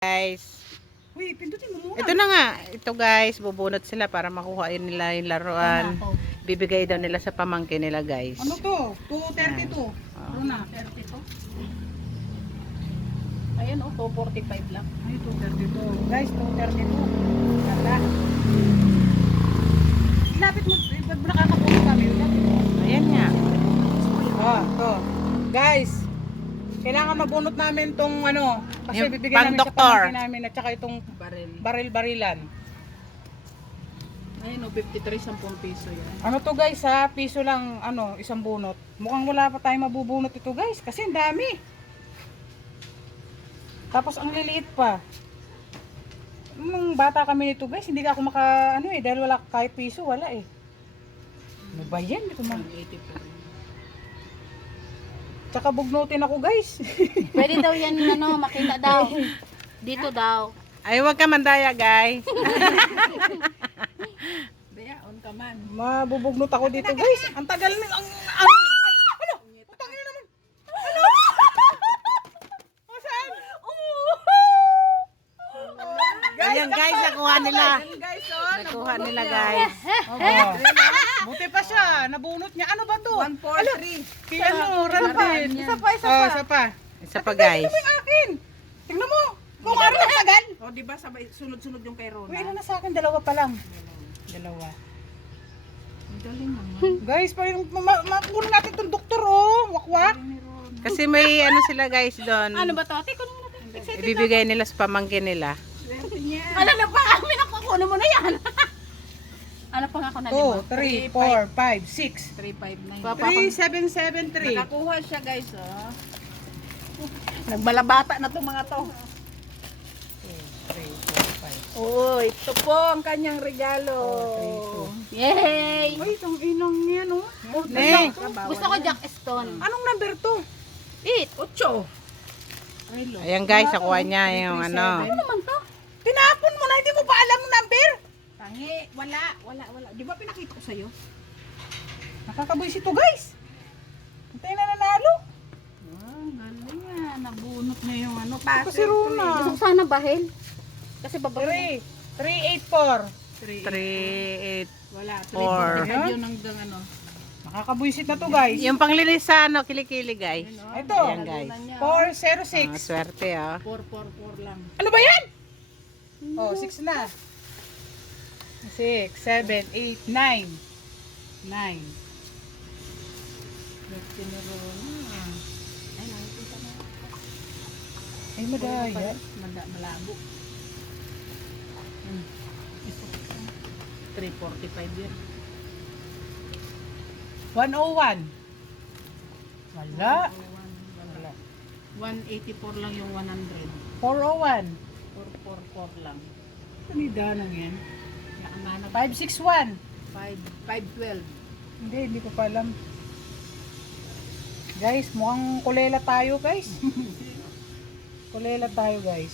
Guys, Uy, pindutin mo muna. ito na nga. Ito guys, bubunot sila para makuha yun nila yung laruan. Bibigay daw nila sa pamangkin nila guys. Ano to? 232. Ano na? 32. Ayan o, 245 lang. Ay, 232. Guys, 232. Ganda. Lapit mo. Ba't nakakapulo kami? Lapit mo. Ayan nga. To. Guys, kailangan mabunot namin tong ano. Kasi Yung bibigyan namin sa pang-doktor. pamangkin namin at saka itong Baril. baril-barilan. Ayun o, 53, 10 piso yan. Ano to guys ha? Piso lang ano, isang bunot. Mukhang wala pa tayong mabubunot ito guys. Kasi ang dami. Tapos ang liliit pa. Nung bata kami nito guys, hindi ka ako maka ano eh. Dahil wala kahit piso, wala eh. Ano ba yan? Ito man. 84. Tsaka bugnutin ako guys. Pwede daw yan, ano, makita daw. Dito daw. Ay, huwag ka mandaya guys. Daya, on ka man. Mabubugnot ako dito guys. Ang tagal nila. Ano? Putang ina naman. Ano? Saan? Ayan guys, nakuha nila. Guys, Nakuha nila guys. oh. Buti pa siya. Nabunot niya. Ano ba to? 143. Kaya ano, Randy. Isa pa, isa Oh, pa. Isa pa. Isa pa guys. Ito yung akin. Tingnan mo. Kung ano ang tagal. O, di ba sabay sunod-sunod yung kay Rona? Uy, ilan na sa akin? Dalawa pa lang. Dalawa. Ang galing naman. Guys, parang mapuno natin itong doktor, oh. Wakwak. Kasi may ano sila guys doon. Ano ba to? Ate, kunin mo natin. Ibibigay nila sa pamangkin nila. Swerte niya. Ano na pa? Amin ako. Kunin mo na yan. Ano pa nga ako na 2, 3, 4, 5, 6. 359. Papa. 3773. Nakakuha siya guys, oh. Nagbalabata na to mga to. 3, 4, 5. Oh, ito po ang kanyang regalo. Yay! Ay, itong inong niya, no? Neng. Gusto ko Jack Stone. Anong number to? 8. Ay, lo. Ayan guys, nakuha niya yung ano. Ano naman to? Tinapon mo na, hindi mo pa alam ang number. Tangi, wala. Di ba pinakita ko sa'yo? Nakakabuisit to, guys. Tayo na nanalo. Ah, galing nga. Nabunot niya yung ano. Ito si Rona. Gusto ko sana bahil. Kasi babae. 3, 384. 3, 8. Wala. Four. 345 yun hanggang ano. Nakakabuisit na to, guys. Yung panglilis sa ano, kilikili guys. Ito. Ayan guys. 406. Swerte ah. 444 lang. Ano ba yan? Oh, 6 na. 6, 7, 8, 9. 9. Swerte ni Rona. Ay, nakikita na. Ay, madaya. Malabo. 345 yan. 101. Wala. Wala. 184 lang yung 100. 401. 444 lang. Kanida nang yan. Nakanana 561. 512. Hindi ko pa alam. Guys, mukhang kulela tayo, guys. Kulela tayo, guys.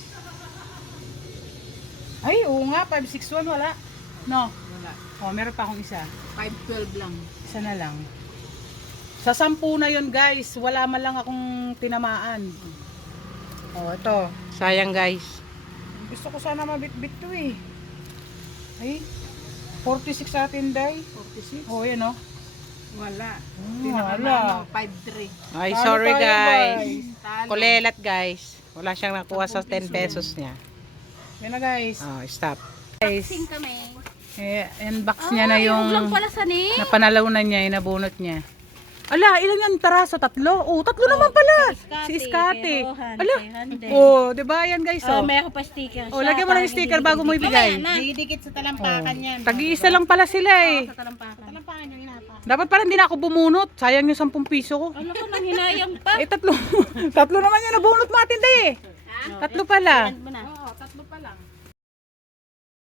Ay, oo nga, 561 wala. No. Wala. Oh, meron pa akong isa. 512 lang. Isa na lang. Sa 10 na yon, guys, wala man lang akong tinamaan. Oh, ito. Sayang guys. Gusto ko sana mabit-bit to eh. Ay, 46 sa atin, day. 46? Oh, yan oh. Wala. Wala. 5-3. Ay, Talo sorry tayo, guys. Talo. Kulelat guys. Wala siyang nakuha sa 10 pesos niya. Yan na, guys. Oh, stop. Guys, Sing kami. unbox niya na yung Lang pala sa ni. napanalaw na niya, yung nabunot niya. Ala, ilan yan tara sa 3? Oh, 3 naman pala. Si Iskate. Ala. Oh, 'di ba yan, guys? Oh, May ako pa sticker. oh lagyan mo ng sticker bago mo ibigay. Didikit sa talampakan yan. Tag-iisa lang pala sila eh. Talampakan yung inapa. Dapat pala hindi na ako bumunot. Sayang yung 10 piso ko. Ano ko nang hinayang pa? Eh, 3. 3 naman yung nabunot mo atin, day eh. 3 pala.